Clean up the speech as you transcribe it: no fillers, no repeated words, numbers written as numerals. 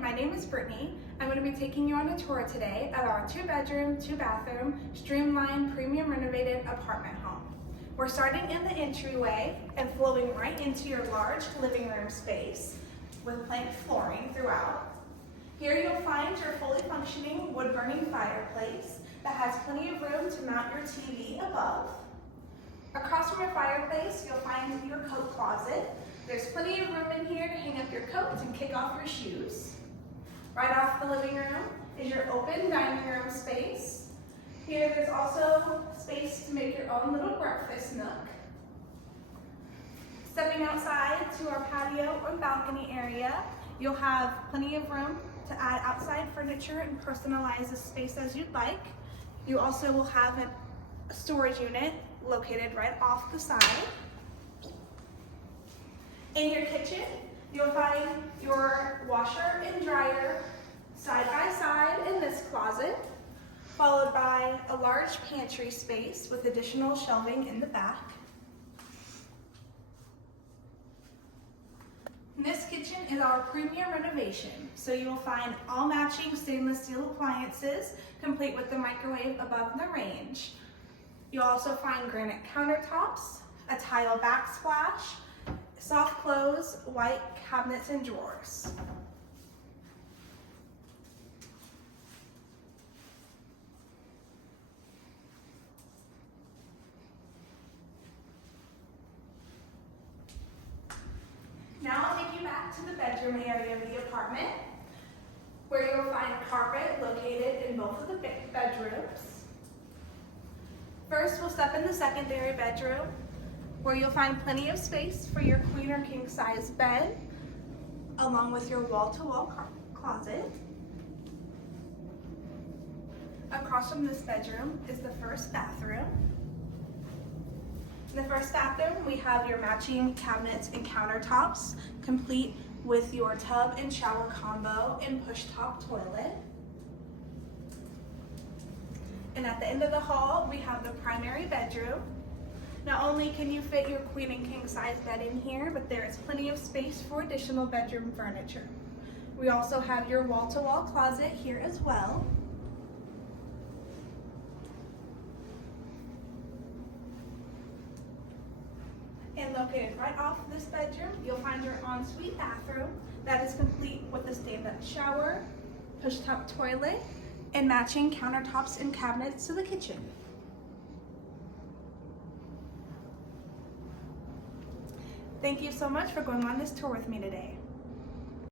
my name is Brittany. I'm going to be taking you on a tour today of our 2-bedroom, 2-bathroom, Streamline Premium Renovated apartment home. We're starting in the entryway and flowing right into your large living room space with plank flooring throughout. Here you'll find your fully functioning wood-burning fireplace that has plenty of room to mount your TV above. Across from your fireplace, you'll find your coat closet. There's plenty of room in here to hang up your coats and kick off your shoes. Right off the living room is your open dining room space. Here there's also space to make your own little breakfast nook. Stepping outside to our patio or balcony area, you'll have plenty of room to add outside furniture and personalize the space as you'd like. You also will have a storage unit located right off the side. In your kitchen, you'll find your washer and dryer side by side in this closet, followed by a large pantry space with additional shelving in the back. This kitchen is our premium renovation, so you will find all matching stainless steel appliances, complete with the microwave above the range. You'll also find granite countertops, a tile backsplash, soft close, white cabinets and drawers. Now I'll take you back to the bedroom area of the apartment, where you will find carpet located in both of the bedrooms. First, we'll step in the secondary bedroom, where you'll find plenty of space for your queen or king size bed, along with your wall-to-wall closet. Across from this bedroom is the first bathroom. In the first bathroom, we have your matching cabinets and countertops, complete with your tub and shower combo and push-top toilet. And at the end of the hall, we have the primary bedroom. Not only can you fit your queen and king size bed in here, but there is plenty of space for additional bedroom furniture. We also have your wall-to-wall closet here as well. And located right off this bedroom, you'll find your ensuite bathroom that is complete with a stand-up shower, push-top toilet, and matching countertops and cabinets to the kitchen. Thank you so much for going on this tour with me today.